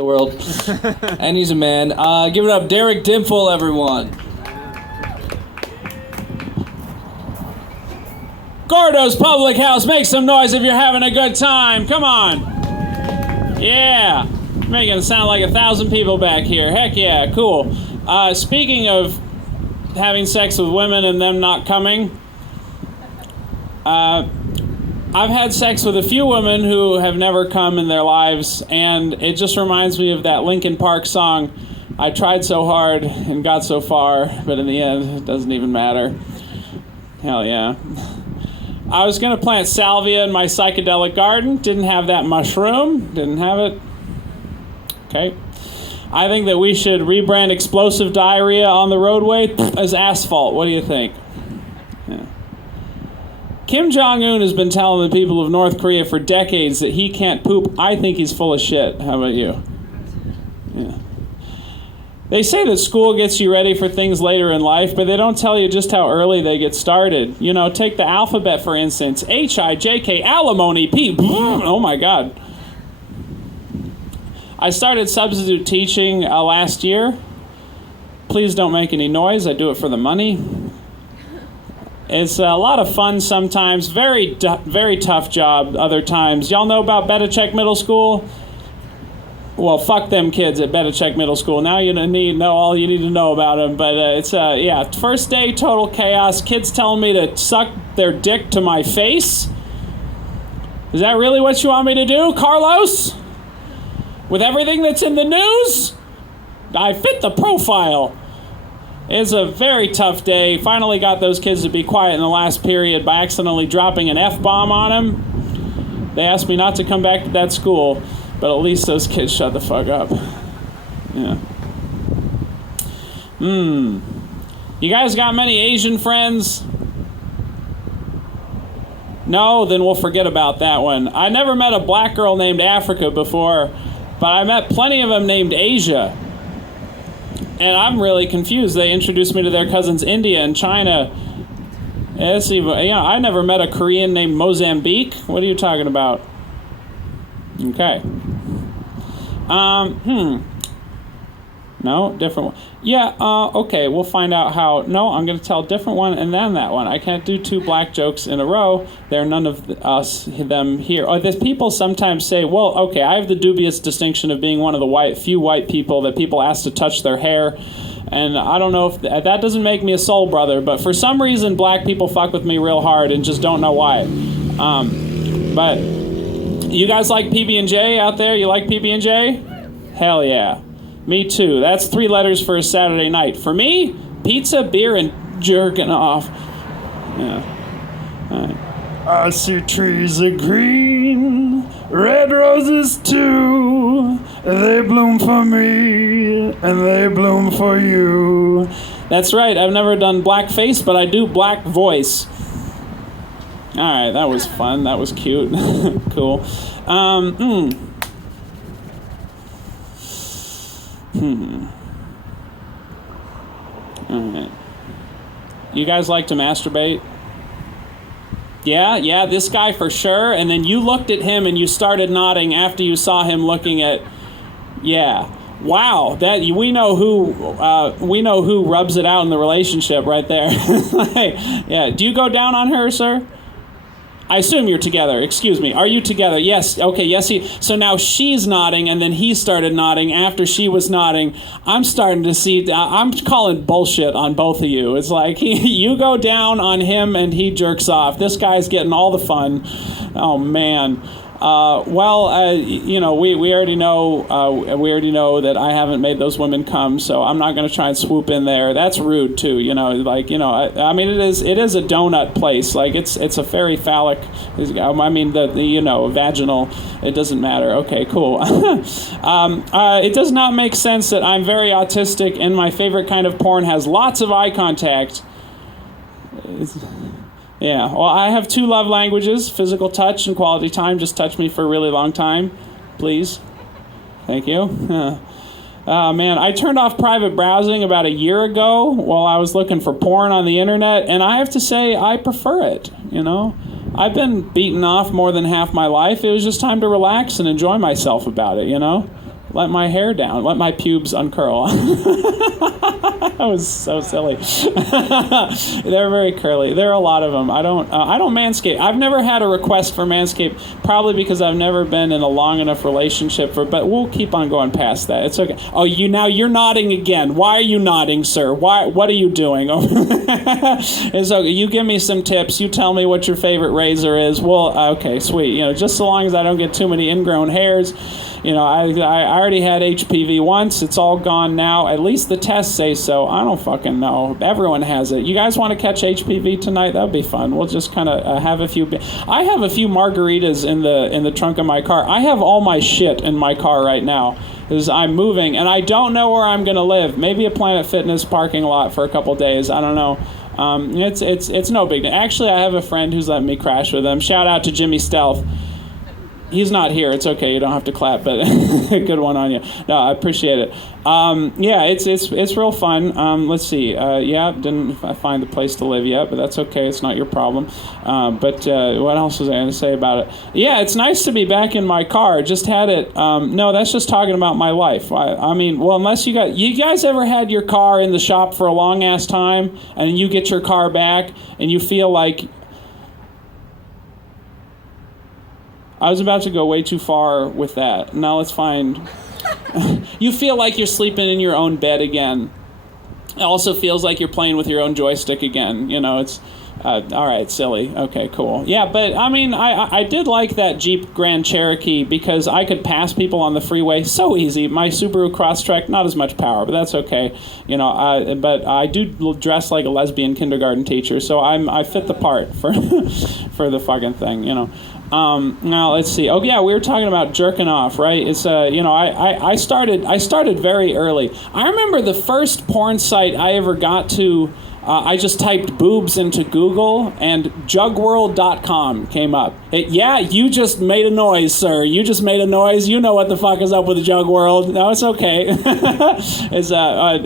the world. And he's a man. Give it up, Derek Dimpfl, everyone. Gourdough's Public House, make some noise if you're having a good time. Come on. Yeah. Making it sound like 1,000 people back here. Heck yeah, cool. Speaking of having sex with women and them not coming, I've had sex with a few women who have never come in their lives, and it just reminds me of that Linkin Park song, I tried so hard and got so far, but in the end, it doesn't even matter. Hell yeah. I was going to plant salvia in my psychedelic garden. Didn't have that mushroom. Didn't have it. Okay. I think that we should rebrand explosive diarrhea on the roadway as asphalt. What do you think? Yeah. Kim Jong-un has been telling the people of North Korea for decades that he can't poop. I think he's full of shit. How about you? Yeah. They say that school gets you ready for things later in life, but they don't tell you just how early they get started. You know, take the alphabet, for instance. H-I-J-K, alimony, P. Oh, my God. I started substitute teaching last year. Please don't make any noise. I do it for the money. It's a lot of fun sometimes. Very tough job other times. Y'all know about Betachek Middle School? Well, fuck them kids at Betachek Middle School. Now you need to know all you need to know about them. But yeah, first day, total chaos. Kids telling me to suck their dick to my face. Is that really what you want me to do, Carlos? With everything that's in the news? I fit the profile. It's a very tough day. Finally got those kids to be quiet in the last period by accidentally dropping an F-bomb on them. They asked me not to come back to that school. But at least those kids shut the fuck up. Yeah. You guys got many Asian friends? No? Then we'll forget about that one. I never met a black girl named Africa before, but I met plenty of them named Asia. And I'm really confused. They introduced me to their cousins India and China. I never met a Korean named Mozambique. What are you talking about? Okay. No, different one. Yeah, okay, we'll find out how. No, I'm going to tell a different one and then that one. I can't do two black jokes in a row. There are none of them here. People sometimes say, well, okay, I have the dubious distinction of being one of the few white people that people ask to touch their hair. And I don't know if that doesn't make me a soul brother, but for some reason, black people fuck with me real hard and just don't know why. But you guys like PB&J out there? You like PB&J? Hell yeah. Me too. That's 3 letters for a Saturday night. For me, pizza, beer, and jerking off. Yeah. All right. I see trees of green, red roses too. They bloom for me, and they bloom for you. That's right. I've never done blackface, but I do black voice. All right, that was fun. That was cute. Cool. All right. You guys like to masturbate? Yeah, this guy for sure. And then you looked at him and you started nodding after you saw him looking at. Yeah. Wow, we know who rubs it out in the relationship right there. Yeah. Do you go down on her, sir? I assume you're together. Excuse me. Are you together? Yes. Okay. Yes. So now she's nodding, and then he started nodding after she was nodding. I'm starting to see. I'm calling bullshit on both of you. It's like you go down on him, and he jerks off. This guy's getting all the fun. Oh man. We already know that I haven't made those women come, so I'm not going to try and swoop in there. That's rude too, I mean, it is a donut place. Like it's a very phallic. Vaginal. It doesn't matter. Okay, cool. It does not make sense that I'm very autistic and my favorite kind of porn has lots of eye contact. Yeah, well, I have 2 love languages, physical touch and quality time. Just touch me for a really long time, please. Thank you. Man, I turned off private browsing about a year ago while I was looking for porn on the internet, and I have to say I prefer it, I've been beaten off more than half my life. It was just time to relax and enjoy myself about it, let my hair down, let my pubes uncurl. That was so silly. They're very curly. There are a lot of them. I don't manscape. I've never had a request for manscape, probably because I've never been in a long enough relationship but we'll keep on going past that. It's okay. Oh, you're nodding again. Why are you nodding, sir? What are you doing? It's okay. You give me some tips. You tell me what your favorite razor is. Well, okay, sweet. Just so long as I don't get too many ingrown hairs. I already had HPV once. It's all gone now. At least the tests say so. I don't fucking know. Everyone has it. You guys want to catch HPV tonight? That would be fun. We'll just kind of have a few. I have a few margaritas in the trunk of my car. I have all my shit in my car right now because I'm moving and I don't know where I'm gonna live. Maybe a Planet Fitness parking lot for a couple days. I don't know. It's no big deal. Actually, I have a friend who's letting me crash with him. Shout out to Jimmy Stealth. He's not here. It's okay. You don't have to clap, but good one on you. No, I appreciate it. Yeah, it's real fun. Let's see. Didn't find the place to live yet, but that's okay. It's not your problem. But what else was I going to say about it? Yeah, it's nice to be back in my car. Just had it. No, that's just talking about my life. I mean, well, unless you guys ever had your car in the shop for a long ass time, and you get your car back, and you feel like. I was about to go way too far with that. Now let's find... You feel like you're sleeping in your own bed again. It also feels like you're playing with your own joystick again. It's... all right, silly. Okay, cool. Yeah, but, I mean, I did like that Jeep Grand Cherokee because I could pass people on the freeway so easy. My Subaru Crosstrek, not as much power, but that's okay. But I do dress like a lesbian kindergarten teacher, so I fit the part for for the fucking thing, Now let's see. Oh yeah, we were talking about jerking off, right? It's I started very early. I remember the first porn site I ever got to. I just typed boobs into Google and jugworld.com came up. You just made a noise, sir. You just made a noise. You know what the fuck is up with the Jugworld. No, it's okay.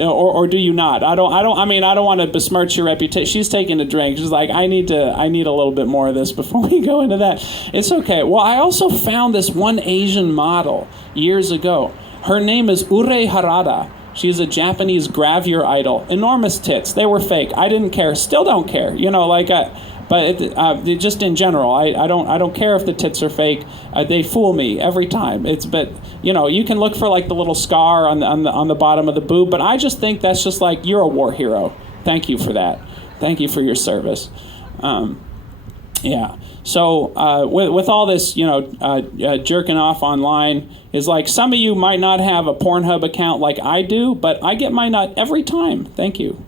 Or do you not? I don't want to besmirch your reputation. She's taking a drink. She's like, I need a little bit more of this before we go into that. It's okay. Well, I also found this one Asian model years ago. Her name is Ure Harada. She's a Japanese gravure idol. Enormous tits. They were fake. I didn't care. Still don't care. But just in general, I don't care if the tits are fake. They fool me every time. You can look for like the little scar on the bottom of the boob, but I just think that's just like you're a war hero. Thank you for that. Thank you for your service. Yeah. So with all this, jerking off online is like some of you might not have a Pornhub account like I do, but I get my nut every time. Thank you.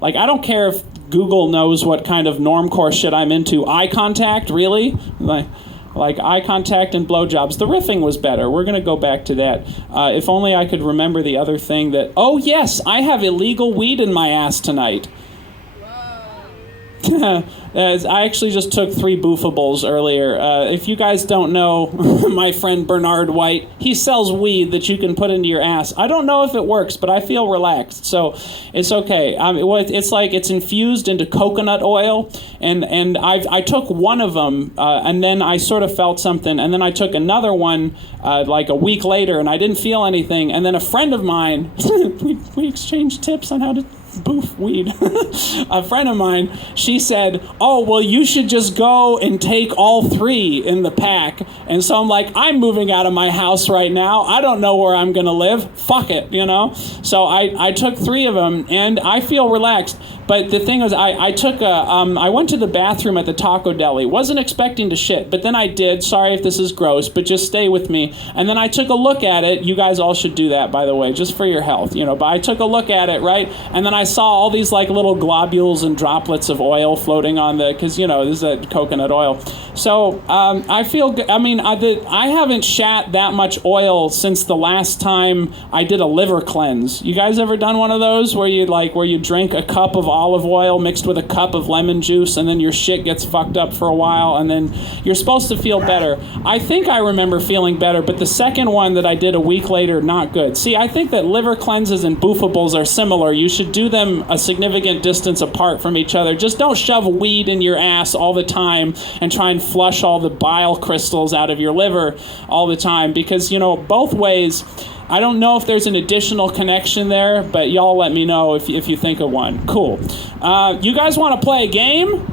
Like I don't care if Google knows what kind of normcore shit I'm into. Eye contact, really? Like eye contact and blowjobs. The riffing was better. We're going to go back to that. If only I could remember the other thing that... Oh, yes, I have illegal weed in my ass tonight. I actually just took 3 boofables earlier. If you guys don't know my friend Bernard White, he sells weed that you can put into your ass. I don't know if it works, but I feel relaxed, so it's okay. It's like it's infused into coconut oil, and I took one of them, and then I sort of felt something, and then I took another one like a week later, and I didn't feel anything, and then a friend of mine, we exchanged tips on how to boof weed. A friend of mine, she said, oh, well, you should just go and take all 3 in the pack. And so I'm like, I'm moving out of my house right now. I don't know where I'm going to live. Fuck it, So I took 3 of them, and I feel relaxed. But the thing is, I went to the bathroom at the Taco Deli. Wasn't expecting to shit, but then I did. Sorry if this is gross, but just stay with me. And then I took a look at it. You guys all should do that, by the way, just for your health, But I took a look at it, right? And then I saw all these like little globules and droplets of oil floating on because this is a coconut oil. So I feel good. I mean, I haven't shat that much oil since the last time I did a liver cleanse. You guys ever done one of those where you drink a cup of olive oil mixed with a cup of lemon juice, and then your shit gets fucked up for a while, and then you're supposed to feel better? I think I remember feeling better, but the second one that I did a week later, not good. See, I think that liver cleanses and boofables are similar. You should do them a significant distance apart from each other. Just don't shove weed weed in your ass all the time and try and flush all the bile crystals out of your liver all the time. Because, both ways, I don't know if there's an additional connection there, but y'all let me know if you think of one. Cool. You guys want to play a game?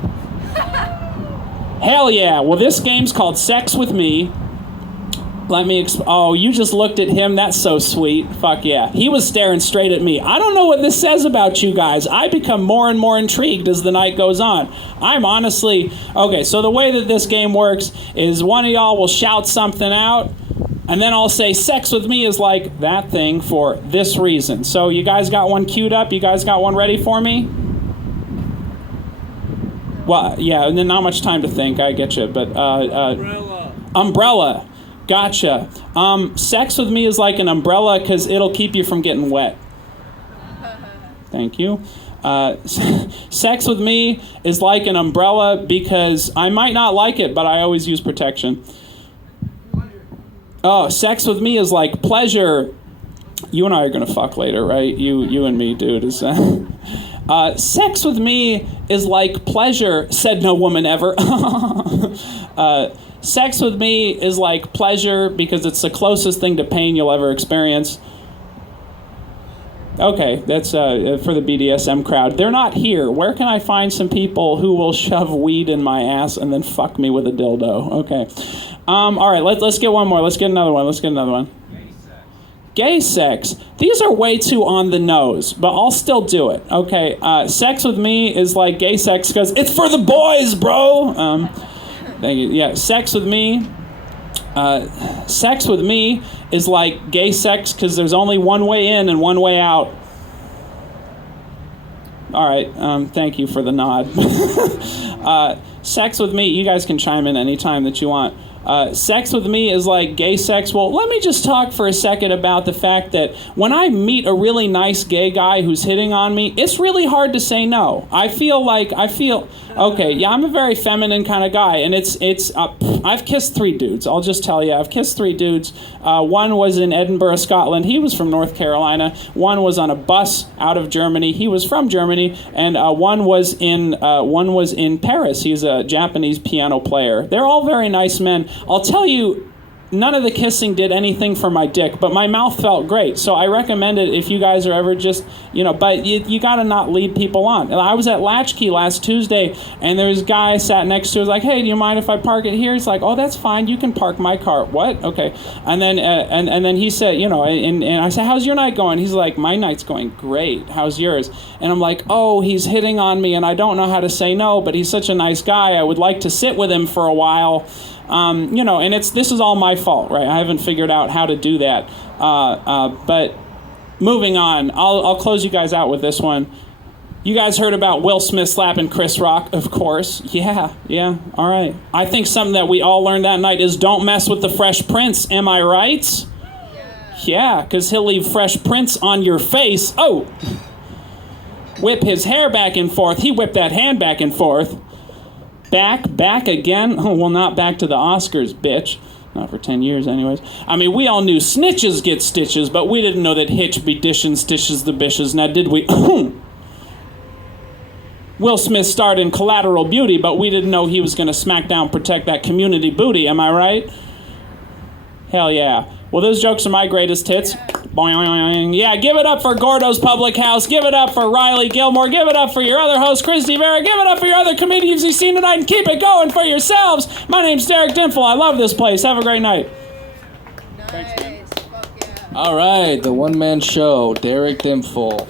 Hell yeah. Well, this game's called Sex With Me. Let me oh, you just looked at him. That's so sweet. Fuck yeah. He was staring straight at me. I don't know what this says about you guys. I become more and more intrigued as the night goes on. I'm honestly... Okay, so the way that this game works is one of y'all will shout something out, and then I'll say, sex with me is like that thing for this reason. So you guys got one queued up? You guys got one ready for me? Well, yeah, and then not much time to think. I get you. But, Umbrella. Gotcha. Sex with me is like an umbrella because it'll keep you from getting wet. Thank you. Sex with me is like an umbrella because I might not like it, but I always use protection. Oh, sex with me is like pleasure. You and I are going to fuck later, right? You and me, dude. Sex with me is like pleasure, said no woman ever. Sex with me is like pleasure because it's the closest thing to pain you'll ever experience. Okay, that's for the BDSM crowd. They're not here. Where can I find some people who will shove weed in my ass and then fuck me with a dildo? Okay. All right, let's get one more. Let's get another one. Gay sex. These are way too on the nose, but I'll still do it. Okay, sex with me is like gay sex because it's for the boys, bro. Thank you. Yeah, sex with me. Sex with me is like gay sex because there's only one way in and one way out. All right, thank you for the nod. Sex with me, you guys can chime in anytime that you want. Sex with me is like gay sex. Well, let me just talk for a second about the fact that when I meet a really nice gay guy who's hitting on me, it's really hard to say no. I feel, okay, yeah, I'm a very feminine kind of guy, and I've kissed 3 dudes. I'll just tell you, I've kissed 3 dudes. One was in Edinburgh, Scotland. He was from North Carolina. One was on a bus out of Germany. He was from Germany, and one was in Paris. He's a Japanese piano player. They're all very nice men. I'll tell you, none of the kissing did anything for my dick, but my mouth felt great. So I recommend it if you guys are ever just, but you got to not lead people on. I was at Latchkey last Tuesday, and there was a guy sat next to us like, hey, do you mind if I park it here? He's like, oh, that's fine. You can park my car. What? Okay. And then and then he said, and I said, how's your night going? He's like, my night's going great. How's yours? And I'm like, oh, he's hitting on me, and I don't know how to say no, but he's such a nice guy. I would like to sit with him for a while. And this is all my fault, right? I haven't figured out how to do that. But moving on, I'll close you guys out with this one. You guys heard about Will Smith slapping Chris Rock, of course. Yeah, all right. I think something that we all learned that night is don't mess with the Fresh Prince, am I right? Yeah, because he'll leave fresh prints on your face. Oh! Whip his hair back and forth. He whipped that hand back and forth. Back again? Oh, well, not back to the Oscars, bitch. Not for 10 years, anyways. I mean, we all knew snitches get stitches, but we didn't know that Hitch be dishing stitches the bishes. Now, did we? Will Smith starred in Collateral Beauty, but we didn't know he was going to smack down, protect that community booty. Am I right? Hell yeah. Well, those jokes are my greatest hits. Boing. Yeah, give it up for Gourdough's Public House. Give it up for Riley Gilmore. Give it up for your other host, Christy Vera. Give it up for your other comedians you've seen tonight, and keep it going for yourselves. My name's Derek Dimpfl. I love this place. Have a great night. Nice. Fuck yeah. All right, the one-man show, Derek Dimpfl.